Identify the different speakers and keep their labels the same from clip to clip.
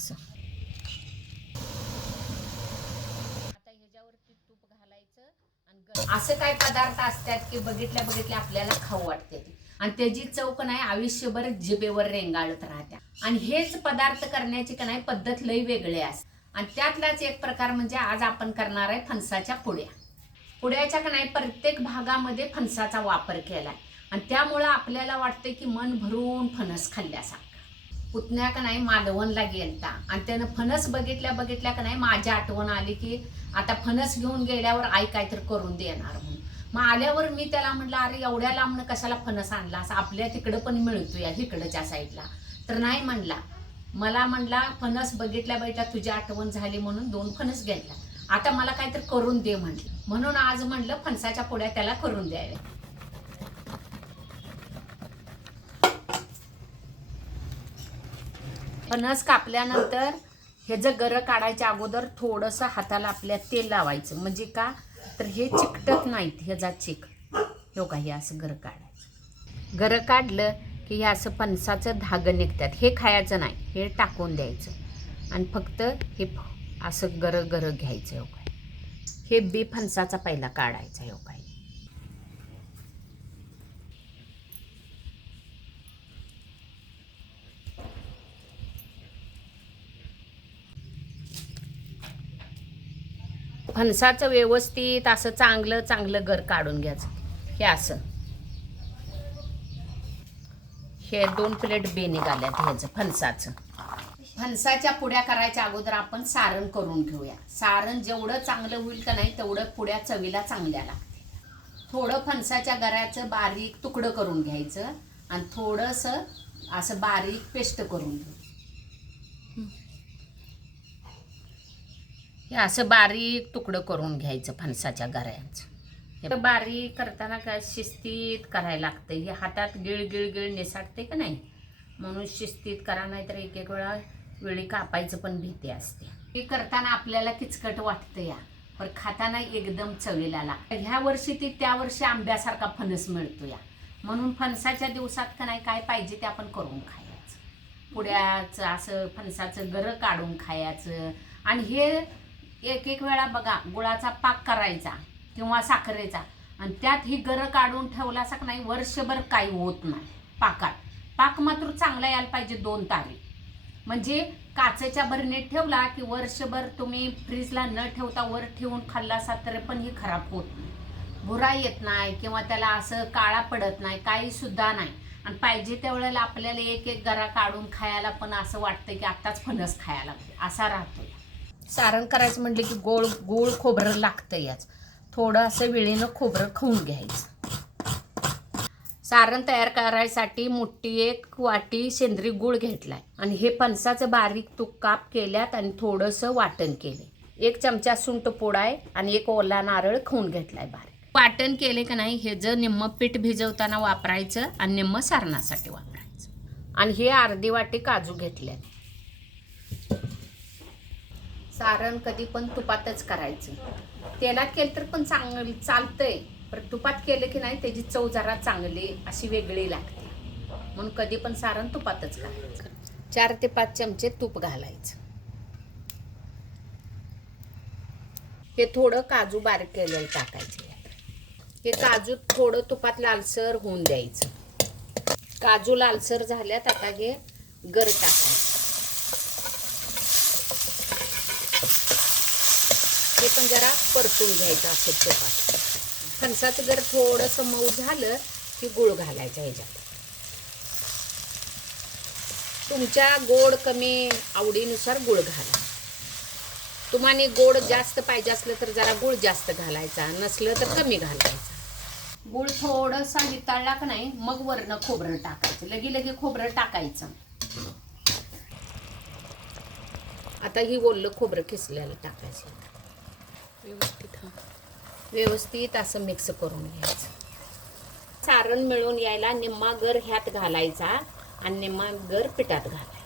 Speaker 1: असं. आता ह्याच्यावरती तूप घालायचं आणि ग- असं काय पदार्थ असतात की बघितल्या बघितल्या आपल्याला खाऊ वाटते. आणि त्याची चव का नाही आयुष्यभर जिभेवर रेंगाळत राहत्या. आणि हेच पदार्थ करण्याची का नाही पद्धत लई वेगळी असते. आणि त्यातलाच एक प्रकार म्हणजे आज आपण करणार आहे फणसाच्या पुड्या. पुड्याच्या का नाही प्रत्येक भागामध्ये फणसाचा वापर केलाय. आणि त्यामुळं आपल्याला वाटतं की मन भरून फणस खाल्ल्यासारखं. पुतण्या का नाही मालवणला गेलता. आणि त्यानं फणस बघितल्या बघितल्या का नाही माझी आठवण आली की आता फणस घेऊन गेल्यावर आई काहीतरी करून देणार म्हणून. मग आल्यावर मी त्याला म्हटलं अरे एवढ्या लांबनं कशाला फणस आणला? असं आपल्या तिकडं पण मिळतो या इकडच्या साईडला. तर नाही म्हणला. मला म्हणला फणस बघितल्या बघितल्या तुझी आठवण झाली म्हणून दोन फणस घ्यायला आता मला काहीतरी करून दे म्हटलं म्हणून आज म्हणलं फणसाच्या पोळ्या त्याला करून द्याव्या. फणस कापल्यानंतर हे जर गरं काढायच्या अगोदर थोडंसं हाताला आपल्या तेल लावायचं. म्हणजे का? तर हे चिकटत नाहीत ह्याचा चिक. हो का? हे असं गरं काढायचं. गरं काढलं की हे असं फणसाचं धागं निघतात. हे खायचं नाही हे टाकून द्यायचं. आणि फक्त हे असं गरं गरं घ्यायचं हो काय? हे बी फणसाचा पहिला काढायचा हो काय? फणसाचं व्यवस्थित असं चांगलं चांगलं गर काढून घ्यायचं. हे असं. हे दोन प्लेट बे निघाल्यात ह्याचं फणसाचं. फणसाच्या पुड्या करायच्या अगोदर आपण सारण करून घेऊया. सारण जेवढं चांगलं होईल का नाही तेवढं पुड्या चवीला चांगल्या लागते थोडं फणसाच्या गऱ्याचं बारीक तुकडं करून घ्यायचं आणि थोडंसं असं बारीक पेस्ट करून घ्यायचं हे असं बारीक तुकडं करून घ्यायचं फणसाच्या गऱ्यांचं. हे बारीक करताना काय शिस्तीत करायला लागतं हे हातात गिळ गिळ गिळ निसाटते का नाही? म्हणून शिस्तीत करा नाही तर एक एक वेळा वेळी कापायचं पण भीती असते. हे करताना आपल्याला किचकट वाटतं या. पण खाताना एकदम चवीला लागतं ह्या वर्षी ती त्या वर्षी आंब्यासारखा फणस मिळतो या. म्हणून फणसाच्या दिवसात का नाही काय पाहिजे ते आपण करून खायचं. पुड्याचं असं फणसाचं गरं काढून खायचं. आणि हे एक एक वेळा बघा गुळाचा पाक करायचा किंवा साखरेचा. आणि त्यात ही गरं काढून ठेवला का नाही वर्षभर काही होत नाही पाकात. पाक मात्र चांगला यायला पाहिजे दोन तारीख म्हणजे काचेच्या भरणीत ठेवला की वर्षभर तुम्ही फ्रीजला न ठेवता वर ठेवून खाल्ला असा तरी पण ही खराब होत नाही. भुरा येत नाही किंवा त्याला असं काळा पडत नाही काही सुद्धा नाही. आणि पाहिजे त्या वेळेला आपल्याला एक एक गरा काढून खायला पण असं वाटतं की आत्ताच फणस खायला लागते असा राहतो. सारण करायचं म्हटलं की गोळ गोळ खोबरं लागतं याच. थोडं असं वेळेनं खोबरं खाऊन घ्यायचं. सारण तयार करायसाठी मोठी एक वाटी सेंद्रिय गूळ घेतलाय. आणि हे फणसाचं बारीक तूप काप केल्यात आणि थोडंसं वाटण केले एक चमचा सुंट पोडाय आणि एक ओला नारळ खाऊन घेतलाय बारीक. वाटण केले का नाही हे जर निम्म पीठ भिजवताना वापरायचं आणि निम्म सारणासाठी वापरायचं. आणि हे अर्धी वाटी काजू घेतल्यात. सारण कधी पण तुपातच करायचं. तेलात केलं तर पण चांगलं चालतंय. पण तुपात केलं की नाही त्याची चव जरा चांगली अशी वेगळी लागते. म्हणून कधी पण सारण तुपातच करायचं. चार ते पाच चमचे तूप घालायचं. हे थोडं काजू बारीक केलेलं टाकायचे हे काजू थोडं तुपात लालसर होऊन द्यायचं. काजू लालसर झाल्यात आता हे गर टाकायचं. हे पण जरा परतून घ्यायचं असं तुपात फणसाचं जर थोडंसं मऊ झालं की गुळ घालायचा ह्याच्यात. तुमच्या गोड कमी आवडीनुसार गुळ घाला. तुम्हाला गोड जास्त पाहिजे असलं तर जरा गुळ जास्त घालायचा नसलं तर कमी घालायचा. गुळ थोडंसा वितळला का नाही मग वरनं खोबरं टाकायचं. लगी लगी खोबरं टाकायचं. आता ही ओलं खोबरं किसलेलं टाकायचं. व्यवस्थित व्यवस्थित असं मिक्स करून घ्यायचं. सारण मिळून यायला निम्मा गर ह्यात घालायचा आणि निम्मा गर पिठात घालायचा.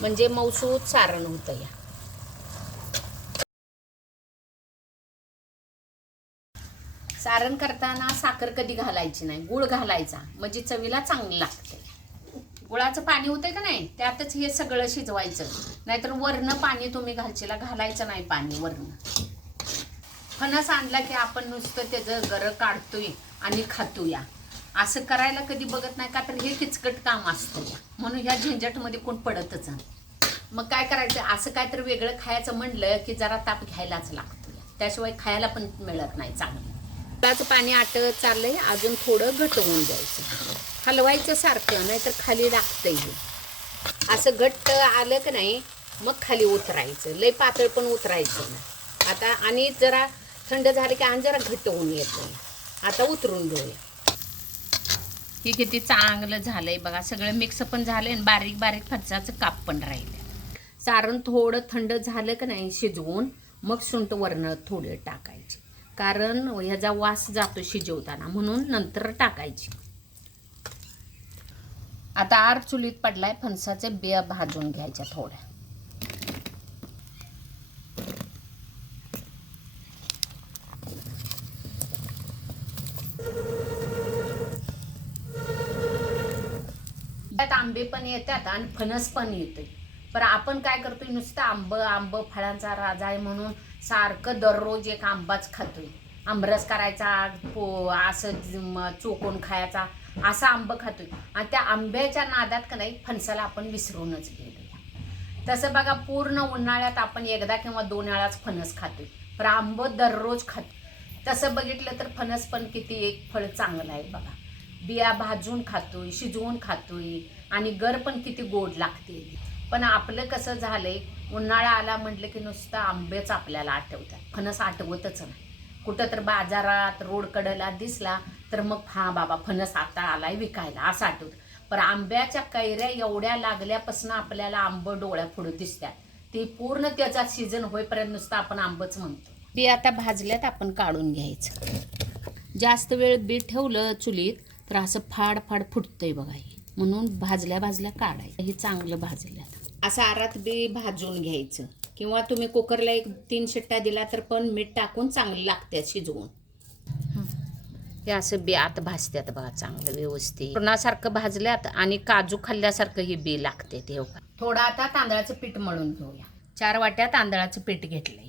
Speaker 1: म्हणजे मौसूत सारण होतं या. सारण करताना साखर कधी घालायची नाही गुळ घालायचा म्हणजे चवीला चांगलं लागते गुळाचं पाणी होतंय का नाही त्यातच हे सगळं शिजवायचं. नाहीतर वरनं पाणी तुम्ही घालचेला घालायचं नाही पाणी वरनं. फणस आणला की आपण नुसतं त्याचं गरं काढतोय आणि खातोया. असं करायला कधी बघत नाही का तर हे किचकट काम असतं. म्हणून ह्या झंझटमध्ये कोण पडतच नाही. मग काय करायचं असं काय तर वेगळं खायचं म्हणलं की जरा ताप घ्यायलाच लागतो त्याशिवाय खायला पण मिळत नाही चांगलं. त्याचं पाणी आटत चाललंय अजून थोडं घट होऊन द्यायचं हलवायचं सारखं नाहीतर खाली लागतंय असं घट्ट आलं की नाही मग खाली उतरायचं. लय पातळ पण उतरायचं ना आता आणि जरा थंड झालं की आणि जरा घट्ट होऊन येतो. आता उतरून घेऊया. हे किती चांगलं झालंय बघा. सगळं मिक्स पण झालंय आणि बारीक बारीक फणसाचं काप पण राहिलं सारण थोडं थंड झालं का नाही शिजवून मग सुंट वरण थोडं टाकायचे. कारण ह्याचा वास जातो शिजवताना म्हणून नंतर टाकायची. आता आर चुलीत पडलाय फणसाचे बिया भाजून घ्यायच्या थोड्या. त्यात आंबे पण येतात आणि फणस पण येते. पण आपण काय करतोय नुसतं आंब आंब फळांचा राजा आहे म्हणून सारखं दररोज एक आंबाच खातोय. आंबरस करायचा पो असं चोकून खायचा असा आंब खातोय. आणि त्या आंब्याच्या नादात का नाही फणसाला आपण विसरूनच गेलो तसं बघा पूर्ण उन्हाळ्यात आपण एकदा किंवा दोन वेळाच फणस खातोय. पण आंब दररोज खातो तसं बघितलं तर फणस पण किती एक फळ चांगलं आहे बघा. बिया भाजून खातोय शिजवून खातोय आणि गर पण किती गोड लागते. पण आपलं कसं झालंय उन्हाळा आला म्हटलं की नुसतं आंबेच आपल्याला आठवतात. फणस आठवतच नाही. कुठं तर बाजारात रोड कडेला दिसला तर मग हा बाबा फणस आता आलाय विकायला असं आठवत. पण आंब्याच्या कैऱ्या एवढ्या लागल्यापासून आपल्याला आंब डोळ्या पुढे दिसतात. ते पूर्ण त्याचा सीझन होईपर्यंत नुसतं आपण आंबच म्हणतो. बी आता भाजल्यात आपण काढून घ्यायचं. जास्त वेळ बी ठेवलं चुलीत तर असं फाड फाड फुटतंय बघा हे. म्हणून भाजल्या भाजल्या काढायचं. हे चांगलं भाजल्यात. असं आरात बी भाजून घ्यायचं. किंवा तुम्ही कुकरला एक तीन शिट्ट्या दिला तर पण मीठ टाकून चांगलं लागते शिजवून. हे असं बी आत भाजत्यात बघा चांगलं व्यवस्थित. पुरणासारखं भाजल्यात आणि काजू खाल्ल्यासारखं हे बी लागते ते थोडं आता तांदळाचं पीठ मळून घेऊया. चार वाट्या तांदळाचं पीठ घेतलंय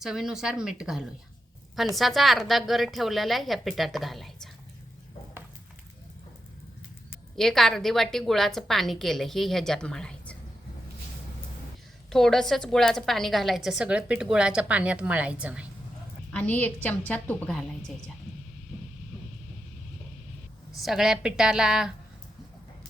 Speaker 1: चवीनुसार मीठ घालूया. फणसाचा अर्धा गर ठेवलेला आहे ह्या पिठात घालायचा. एक अर्धी वाटी गुळाचं पाणी केलं हे ह्याच्यात मळायचं. थोडंसंच गुळाचं पाणी घालायचं सगळं पीठ गुळाच्या पाण्यात मळायचं नाही. आणि एक चमचा तूप घालायचं ह्याच्यात सगळ्या पिठाला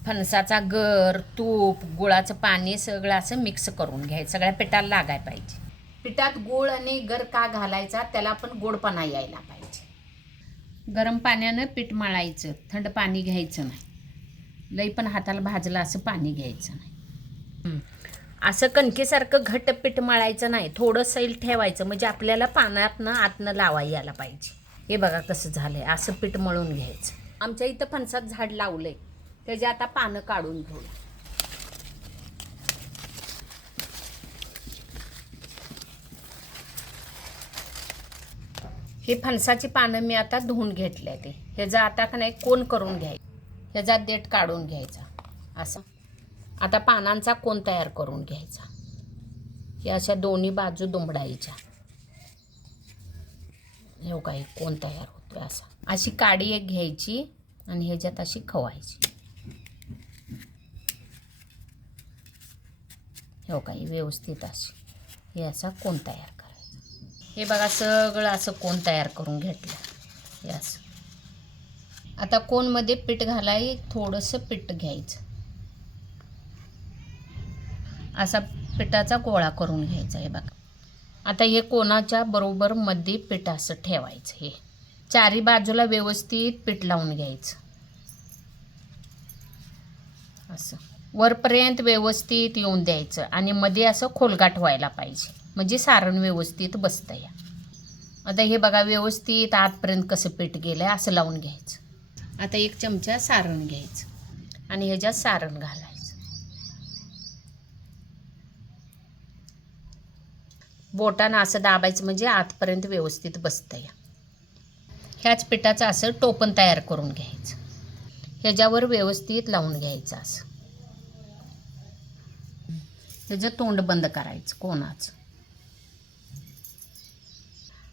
Speaker 1: फणसाचा गर तूप गुळाचं पाणी सगळं असं मिक्स करून घ्यायचं. सगळ्या पिठाला लागाय पाहिजे. पिठात गुळ आणि गर का घालायचा त्याला पण गोडपणा यायला पाहिजे. गरम पाण्यानं पीठ मळायचं थंड पाणी घ्यायचं नाही. लई पण हाताला भाजलं असं पाणी घ्यायचं नाही. असं कणकेसारखं घट पीठ मळायचं नाही थोडं सैल ठेवायचं म्हणजे आपल्याला पाण्यातनं आतनं लावा यायला पाहिजे. हे बघा कसं झालंय असं पीठ मळून घ्यायचं. आमच्या इथं फणसात झाड लावलंय त्याची आता पानं काढून घेऊ. हे फणसाची पानं मी आता धुवून घेतले ते ह्याचं आता का नाही कोण करून घ्यायचं? ह्याचा देठ काढून घ्यायचा. असं. आता पानांचा कोण तयार करून घ्यायचा? या अशा दोन्ही बाजू दुमडाईच्या हे काही कोण तयार होतो असा. अशी काडी एक घ्यायची आणि ह्याच्यात अशी खवायची. हो काही व्यवस्थित अशी. हे असा कोण तयार करायचा? हे बघा सगळं असं कोण तयार करून घेतलं? हे असं. आता कोणमध्ये पीठ घालाय? थोडंसं पीठ घ्यायचं. असा पिठाचा गोळा करून घ्यायचा हे बघा. आता हे कोणाच्या बरोबर मध्ये पीठ असं ठेवायचं हे? चारी बाजूला व्यवस्थित पीठ लावून घ्यायचं. असं. वरपर्यंत व्यवस्थित येऊन द्यायचं आणि मध्ये असं खोलगाट व्हायला पाहिजे. म्हणजे सारण व्यवस्थित बसतं या. आता हे बघा व्यवस्थित आतपर्यंत कसं पीठ गेलं आहे असं लावून घ्यायचं. आता एक चमचा सारण घ्यायचं आणि ह्याच्यात सारण घालायचं. बोटानं असं दाबायचं म्हणजे आतपर्यंत व्यवस्थित बसतं या. ह्याच पिठाचं असं टोपण तयार करून घ्यायचं. ह्याच्यावर व्यवस्थित लावून घ्यायचं असं. त्याचं तोंड बंद करायचं कोणाचं.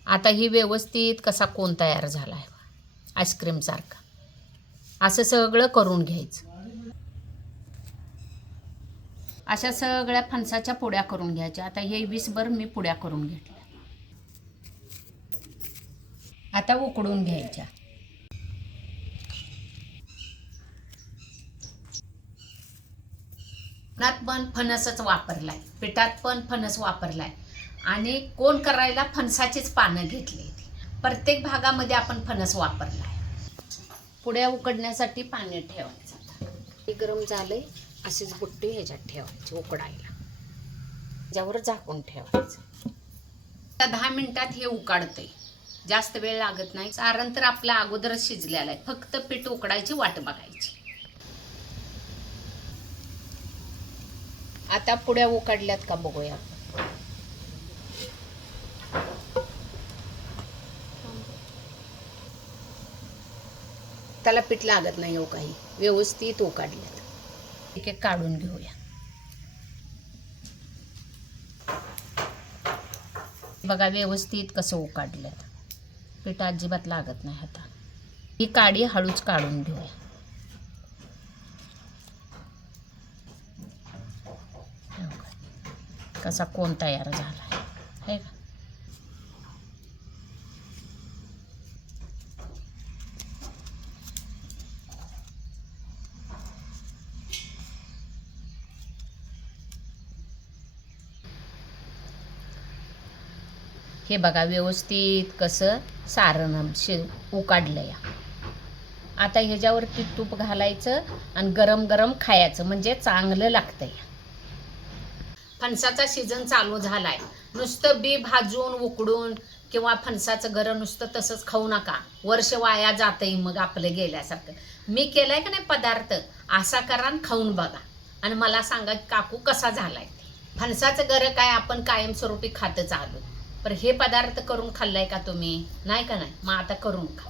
Speaker 1: आता ही व्यवस्थित कसा कोण तयार झाला आहे आईस्क्रीमसारखा असं सगळं करून घ्यायचं. अशा सगळ्या फणसाच्या पुड्या करून घ्यायच्या. आता हे वीसभर मी पुड्या करून घेतल्या. आता उकडून घ्यायच्या. पिठात पण फणसच वापरलाय. पिठात पण फणस वापरलाय. आणि कोण करायला फणसाचीच पानं घेतली. प्रत्येक भागामध्ये आपण फणस वापरलाय पुड्या उकडण्यासाठी पाणी ठेवायचं आता. हे गरम झालंय अशीच बुट्टी ह्याच्यात ठेवायची उकडायला. त्याच्यावर झाकून ठेवायचं. आता दहा मिनिटात हे उकाडतंय. जास्त वेळ लागत नाही. सारण तर आपला अगोदरच शिजलेला आहे. फक्त पीठ उकडायची वाट बघायची. आता पुड्या उकडल्यात का बघूया त्याला पीठ लागत नाही हो काही. व्यवस्थित हो उकाडल्यात एक एक काढून घेऊया. बघा व्यवस्थित कसं हो उकाडल्यात पीठ अजिबात लागत नाही आता. ही काडी हळूच काढून घेऊया. कसा कोण तयार झाला आहे का? हे बघा व्यवस्थित कसं सारण शे उकाडलं या. आता ह्याच्यावरती तूप घालायचं आणि गरम गरम खायचं म्हणजे चांगलं लागतं या फणसाचा सीझन चालू झालाय. नुसतं बी भाजून उकडून किंवा फणसाचं गरं नुसतं तसंच खाऊ नका. वर्ष वाया जातंय मग आपलं गेल्यासारखं. मी केलाय का नाही पदार्थ असा करा आणि खाऊन बघा. आणि मला सांगा काकू कसा झालाय? फणसाचं गरं काय आपण कायमस्वरूपी खातच आलो. पर हे पदार्थ करून खाल्लाय का तुम्ही? नाही का नाही? मग आता करून खा.